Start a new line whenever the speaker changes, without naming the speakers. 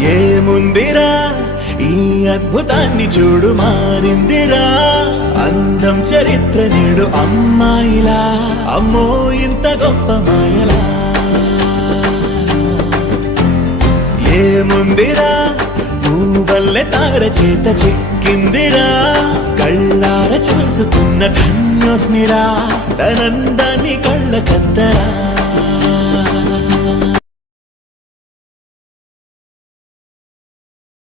ఏముందిరా ఈ అద్భుతాన్ని చూడు మారిందిరా. అందం చరిత్ర నేడు అమ్మాయిలా. అమ్మో ఇంత గొప్ప మాయలా. ఏముందిరా నువ్వల్లే తార చేత చిక్కిందిరా. కళ్ళార చూసుకున్న ధన్యోస్మిరా. తనందాన్ని కళ్ళ కద్దరా